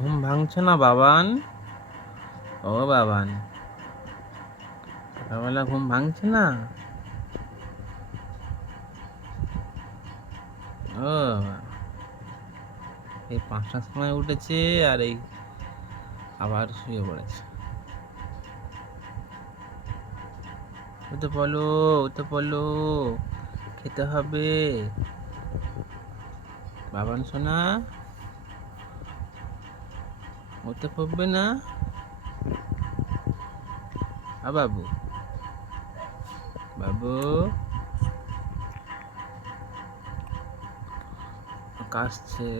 ঘুম ভাঙছে না বাবান? ও বাবান, সকালবেলা ঘুম ভাঙছে না? ও বাবা, এই 5টার সময় উঠেছে আর এই আবার শুয়ে পড়েছে। উঠে পড়ো, উঠে পড়ো, খেতে হবে। বাবান সোনা, উঠে পড়বে না? বাবু, বাবু, কাশছে।